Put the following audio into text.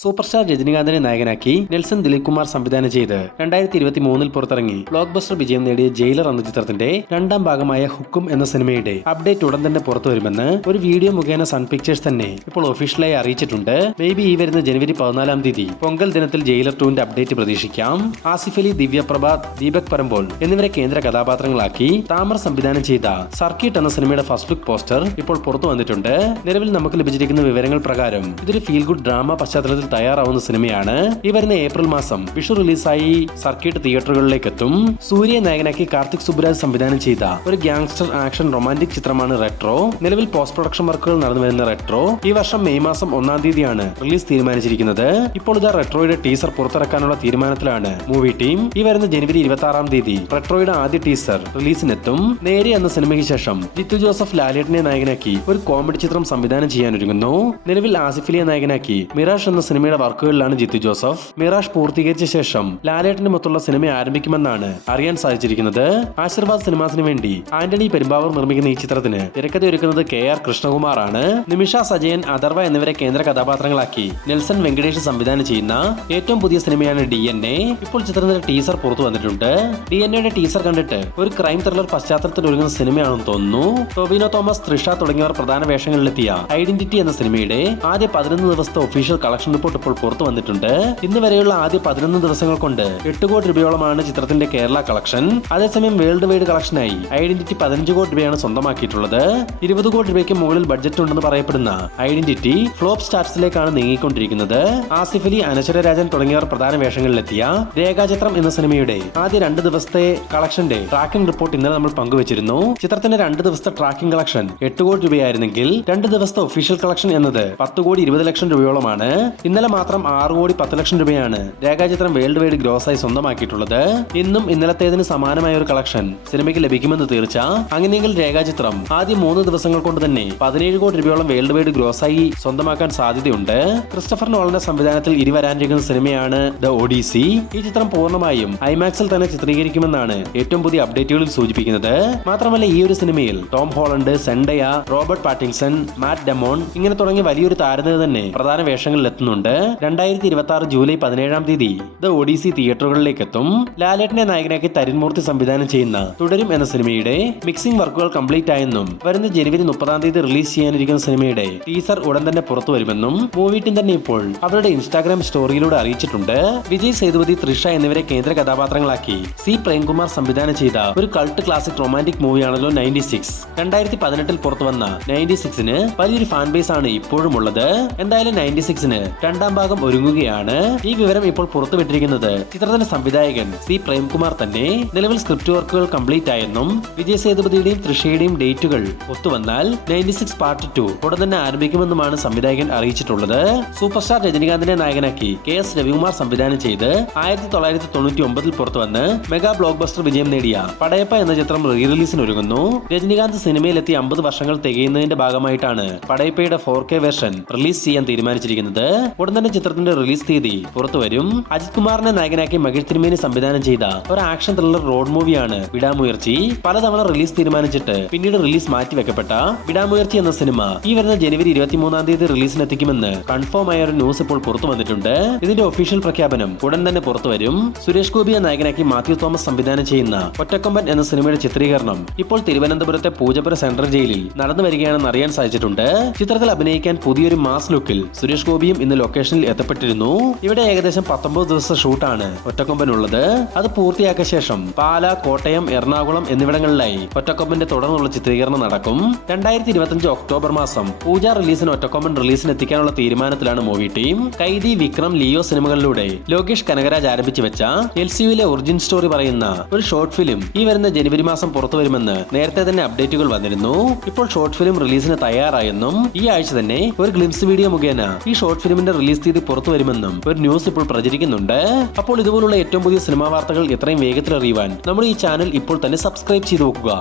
Super star രജനികാന്തിനെ നായകനാക്കി Nelson Dileep Kumar സംവിധാനം ചെയ്ത് 2023 പുറത്തിറങ്ങി ബ്ലോക്ക് ബസ്റ്റർ വിജയം നേടിയ ജയിലർ എന്ന ചിത്രത്തിന്റെ രണ്ടാം ഭാഗമായ ഹുക്കും എന്ന സിനിമയുടെ അപ്ഡേറ്റ് ഉടൻ തന്നെ പുറത്തു വരുമെന്ന് ഒരു വീഡിയോ മുഖേന സൺ പിക്ചേഴ്സ് തന്നെ ഇപ്പോൾ ഒഫീഷ്യലായി അറിയിച്ചിട്ടുണ്ട്. മേബി ഈ വരുന്ന ജനുവരി 14 തീയതി പൊങ്കൽ ദിനത്തിൽ ജയിലർ 2ന്റെ അപ്ഡേറ്റ് പ്രതീക്ഷിക്കാം. ആസിഫ് അലി, ദിവ്യ പ്രഭാത്, ദീപക് പരമ്പോൾ എന്നിവരെ കേന്ദ്ര കഥാപാത്രങ്ങളാക്കി താമർ സംവിധാനം ചെയ്ത സർക്കിട്ട് എന്ന സിനിമയുടെ ഫസ്റ്റ് ലുക്ക് പോസ്റ്റർ ഇപ്പോൾ പുറത്തു വന്നിട്ടുണ്ട്. നിലവിൽ നമുക്ക് ലഭിച്ചിരിക്കുന്ന വിവരങ്ങൾ പ്രകാരം ഇതൊരു ഫീൽ ഗുഡ് ഡ്രാമ പശ്ചാത്തലത്തിൽ തയ്യാറാവുന്ന സിനിമയാണ്. ഈ വരുന്ന ഏപ്രിൽ മാസം വിഷു റിലീസായി സർക്കിട്ട് തിയേറ്ററുകളിലേക്ക് എത്തും. സൂര്യ നായകനാക്കി കാർത്തിക് സുബ്രാജ് സംവിധാനം ചെയ്ത ഒരു ഗ്യാങ്സ്റ്റർ ആക്ഷൻ റൊമാന്റിക് ചിത്രമാണ് റെട്രോ. നിലവിൽ പോസ്റ്റ് പ്രൊഡക്ഷൻ വർക്കുകൾ നടന്നു വരുന്ന റെട്രോ ഈ വർഷം മെയ് മാസം 1 തീയതിയാണ് റിലീസ് തീരുമാനിച്ചിരിക്കുന്നത്. ഇപ്പോൾ ഇതാ റെട്രോയുടെ ടീസർ പുറത്തിറക്കാനുള്ള തീരുമാനത്തിലാണ് മൂവി ടീം. ഈ വരുന്ന ജനുവരി 26 തീയതി റെട്രോയുടെ ആദ്യ ടീസർ റിലീസിനെത്തും. നേരെ എന്ന സിനിമയ്ക്ക് ശേഷം ജിത്തു ജോസഫ് ലാലേട്ടനെ നായകനാക്കി ഒരു കോമഡി ചിത്രം സംവിധാനം ചെയ്യാനൊരുങ്ങുന്നു. നിലവിൽ ആസിഫ് അലിയെ നായകനാക്കി മിറാഷ് എന്ന സിനിമയുടെ വർക്കുകളിലാണ് ജിത്തു ജോസഫ്. മിറാഷ് പൂർത്തീകരിച്ച ശേഷം ലാലേട്ടന്റെ മൊത്തമുള്ള സിനിമ ആരംഭിക്കുമെന്നാണ് അറിയാൻ സാധിച്ചിരിക്കുന്നത്. ആശീർവാദ് സിനിമാസിന് വേണ്ടി ആന്റണി പെരുമ്പാവൂർ നിർമ്മിക്കുന്ന ഈ ചിത്രത്തിന് തിരക്കഥയൊരുക്കുന്നത് KR കൃഷ്ണകുമാർ ആണ്. നിമിഷ സജയൻ, അഥർവ എന്നിവരെ കേന്ദ്ര കഥാപാത്രങ്ങളാക്കി നെൽസൺ വെങ്കടേഷ് സംവിധാനം ചെയ്യുന്ന ഏറ്റവും പുതിയ സിനിമയാണ് DNA. ഇപ്പോൾ ചിത്രത്തിന്റെ ടീസർ പുറത്തു വന്നിട്ടുണ്ട്. DNAയുടെ ടീസർ കണ്ടിട്ട് ഒരു ക്രൈം ത്രില്ലർ പശ്ചാത്തലത്തിൽ ഒരുങ്ങുന്ന സിനിമയാണെന്ന് തോന്നുന്നു. ടോബിനോ തോമസ്, തൃഷ തുടങ്ങിയവർ പ്രധാന വേഷങ്ങളിലെത്തിയ ഐഡന്റിറ്റി എന്ന സിനിമയുടെ ആദ്യ 11 ദിവസത്തെ ഒഫീഷ്യൽ കളക്ഷൻ റിപ്പോർട്ട് ഇപ്പോൾ പുറത്തു വന്നിട്ടുണ്ട്. ഇന്ന് വരെയുള്ള ആദ്യ 11 ദിവസങ്ങൾ കൊണ്ട് 8 കോടി രൂപയോളമാണ് ചിത്രത്തിന്റെ കേരള കളക്ഷൻ. അതേസമയം വേൾഡ് വൈഡ് കളക്ഷനായി ഐഡന്റിറ്റി 15 കോടി രൂപയാണ് സ്വന്തമാക്കിയിട്ടുള്ളത്. 20 കോടി രൂപയ്ക്ക് മുകളിൽ ബഡ്ജറ്റ് ഉണ്ടെന്ന് പറയപ്പെടുന്ന ഐഡന്റിറ്റി ഫ്ലോപ്പ് സ്റ്റാർസിലേക്കാണ് നീങ്ങിക്കൊണ്ടിരിക്കുന്നത്. ആസിഫ് അലി, അനശ്വര രാജൻ തുടങ്ങിയവർ പ്രധാന വേഷങ്ങളിലെത്തിയ രേഖാചിത്രം എന്ന സിനിമയുടെ ആദ്യ 2 ദിവസത്തെ കളക്ഷന്റെ ട്രാക്കിംഗ് റിപ്പോർട്ട് ഇന്നലെ നമ്മൾ പങ്കുവച്ചിരുന്നു. ചിത്രത്തിന്റെ 2 ദിവസത്തെ ട്രാക്കിംഗ് കളക്ഷൻ 8 കോടി രൂപയായിരുന്നെങ്കിൽ 2 ദിവസത്തെ ഒഫീഷ്യൽ കളക്ഷൻ എന്നത് 10 കോടി 20 ലക്ഷം രൂപയോളമാണ്. ഇന്നലെ മാത്രം 6 കോടി 10 ലക്ഷം രൂപയാണ് രേഖാചിത്രം വേൾഡ് വൈഡ് ഗ്രോസായി സ്വന്തമാക്കിയിട്ടുള്ളത്. ഇന്നും ഇന്നലത്തേതിന് സമാനമായ ഒരു കളക്ഷൻ സിനിമയ്ക്ക് ലഭിക്കുമെന്ന് തീർച്ച. അങ്ങനെയെങ്കിൽ രേഖാചിത്രം ആദ്യ 3 ദിവസങ്ങൾ കൊണ്ട് തന്നെ 17 കോടി രൂപയോളം വേൾഡ് വൈഡ് ഗ്രോസായി സ്വന്തമാക്കാൻ സാധ്യതയുണ്ട്. ക്രിസ്റ്റഫർ നോളന്റെ സംവിധാനത്തിൽ വരാനിരിക്കുന്ന സിനിമയാണ് ദ ഒഡീസി. ഈ ചിത്രം പൂർണ്ണമായും ഐമാക്സിൽ തന്നെ ചിത്രീകരിക്കുമെന്നാണ് ഏറ്റവും പുതിയ അപ്ഡേറ്റുകളിൽ സൂചിപ്പിക്കുന്നത്. മാത്രമല്ല ഈ ഒരു സിനിമയിൽ Tom Holland, Zendaya, Robert Pattinson, Matt Damon ഇങ്ങനെ തുടങ്ങിയ വലിയൊരു താരനിര തന്നെ പ്രധാന വേഷങ്ങളിൽ എത്തുന്നുണ്ട്. 2026 ജൂലൈ 17 തീയതി ദ ഒഡീസി തിയേറ്ററുകളിലേക്ക് എത്തും. ലാലേട്ടനെ നായകനാക്കി തരുൺമൂർത്തി സംവിധാനം ചെയ്യുന്ന തുടരും എന്ന സിനിമയുടെ മിക്സിംഗ് വർക്കുകൾ കംപ്ലീറ്റ് ആയെന്നും വരുന്ന ജനുവരി 30 തീയതി റിലീസ് ചെയ്യാനിരിക്കുന്ന സിനിമയുടെ ടീസർ ഉടൻ തന്നെ പുറത്തു വരുമെന്നും മൂവി ടീം തന്നെ ഇപ്പോൾ അവരുടെ ഇൻസ്റ്റാഗ്രാം സ്റ്റോറിയിലൂടെ അറിയിച്ചിട്ടുണ്ട്. വിജയ് സേതുപതി, തൃഷ എന്നിവരെ കേന്ദ്ര കഥാപാത്രങ്ങളാക്കി C. പ്രേംകുമാർ സംവിധാനം ചെയ്ത ഒരു കൾട്ട് ക്ലാസിക് റൊമാന്റിക് മൂവിയാണല്ലോ 96. 2018 പുറത്തു വന്ന 96ന് വലിയൊരു ഫാൻ ബേസ് ആണ് ഇപ്പോഴും ഉള്ളത്. എന്തായാലും 96ന് രണ്ടാം ഭാഗം ഒരുങ്ങുകയാണ്. ഈ വിവരം ഇപ്പോൾ പുറത്തുവിട്ടിരിക്കുന്നത് ചിത്രത്തിന്റെ സംവിധായകൻ C. പ്രേംകുമാർ തന്നെ. നിലവിൽ സ്ക്രിപ്റ്റ് വർക്കുകൾ കംപ്ലീറ്റ് ആയെന്നും വിജയ് സേതുപതിയുടെയും തൃഷയുടെയും ഡേറ്റുകൾ ഒത്തുവന്നാൽ 96 പാർട്ട് 2 ഉടൻ തന്നെ ആരംഭിക്കുമെന്നുമാണ് സംവിധായകൻ അറിയിച്ചിട്ടുള്ളത്. സൂപ്പർ സ്റ്റാർ രജനികാന്തിനെ നായകനാക്കി KS രവികുമാർ സംവിധാനം ചെയ്ത് 1999 പുറത്തു വന്ന് മെഗാ ബ്ലോക്ക് ബസ്റ്റർ വിജയം നേടിയ പടയപ്പ എന്ന ചിത്രം റീ റിലീസിന് ഒരുങ്ങുന്നു. രജനികാന്ത് സിനിമയിലെത്തി 50 വർഷങ്ങൾ തികയുന്നതിന്റെ ഭാഗമായിട്ടാണ് പടയപ്പയുടെ 4K വെർഷൻ റിലീസ് ചെയ്യാൻ തീരുമാനിച്ചിരിക്കുന്നത്. ഉടൻ തന്നെ ചിത്രത്തിന്റെ റിലീസ് തീയതി പുറത്തുവരും. അജിത് കുമാറിനെ നായകനാക്കി മകേഷ് തിരുമേനി സംവിധാനം ചെയ്ത ഒരു ആക്ഷൻ ത്രില്ലർ റോഡ് മൂവിയാണ് വിടാമുയർച്ചി. പലതവണ റിലീസ് തീരുമാനിച്ചിട്ട് പിന്നീട് റിലീസ് മാറ്റിവെക്കപ്പെട്ട വിടാമുയർച്ചി എന്ന സിനിമ ഈ വരുന്ന ജനുവരി 23 തീയതി റിലീസിനെത്തിക്കുമെന്ന് കൺഫേം ആയ ഒരു ന്യൂസ് ഇപ്പോൾ പുറത്തു വന്നിട്ടുണ്ട്. ഇതിന്റെ ഒഫീഷ്യൽ പ്രഖ്യാപനം ഉടൻ തന്നെ പുറത്തുവരും. സുരേഷ് ഗോപിയെ നായകനാക്കി മാത്യു തോമസ് സംവിധാനം ചെയ്യുന്ന ഒറ്റക്കൊമ്പൻ എന്ന സിനിമയുടെ ചിത്രീകരണം ഇപ്പോൾ തിരുവനന്തപുരത്തെ പൂജപ്പുര സെൻട്രൽ ജയിലിൽ നടന്നു വരികയാണെന്ന് അറിയാൻ സാധിച്ചിട്ടുണ്ട്. ചിത്രത്തിൽ അഭിനയിക്കാൻ പുതിയൊരു മാസ് ലുക്കിൽ സുരേഷ് ഗോപിയും ഇന്ന് ലൊക്കേഷനിൽ എത്തപ്പെട്ടിരുന്നു. ഇവിടെ ഏകദേശം 19 ദിവസത്തെ ഷൂട്ടാണ് ഒറ്റക്കൊമ്പനുള്ളത്. അത് പൂർത്തിയാക്കിയ ശേഷം പാല, കോട്ടയം, എറണാകുളം എന്നിവിടങ്ങളിലായി ഒറ്റക്കൊമ്പന്റെ തുടർന്നുള്ള ചിത്രീകരണം നടക്കും. 2025 ഒക്ടോബർ മാസം പൂജ റിലീസിന് ഒറ്റക്കൊമ്പൻ റിലീസിന് എത്തിക്കാനുള്ള തീരുമാനത്തിലാണ് മൂവി ടീം. കൈദി, വിക്രം, ലിയോ സിനിമകളിലൂടെ ലോകേഷ് കനകരാജ് ആരംഭിച്ചു വെച്ച LCUവിലെ ഒറിജിൻ സ്റ്റോറി പറയുന്ന ഒരു ഷോർട്ട് ഫിലിം ഈ വരുന്ന ജനുവരി മാസം പുറത്തു വരുമെന്ന് നേരത്തെ തന്നെ അപ്ഡേറ്റുകൾ വന്നിരുന്നു. ഇപ്പോൾ ഷോർട്ട് ഫിലിം റിലീസിന് തയ്യാറായെന്നും ഈ ആഴ്ച തന്നെ ഒരു ഗ്ലിംസ് വീഡിയോ മുഖേന ഈ ഷോർട്ട് ഫിലിമിന്റെ റിലീസ് തീയതി പുറത്തു വരുമെന്നും ഒരു ന്യൂസ് ഇപ്പോൾ പ്രചരിക്കുന്നുണ്ട്. അപ്പോൾ ഇതുപോലുള്ള ഏറ്റവും പുതിയ സിനിമാ വാർത്തകൾ എത്രയും വേഗത്തിൽ അറിയുവാൻ നമ്മുടെ ഈ ചാനൽ ഇപ്പോൾ തന്നെ സബ്സ്ക്രൈബ് ചെയ്ത് നോക്കുക.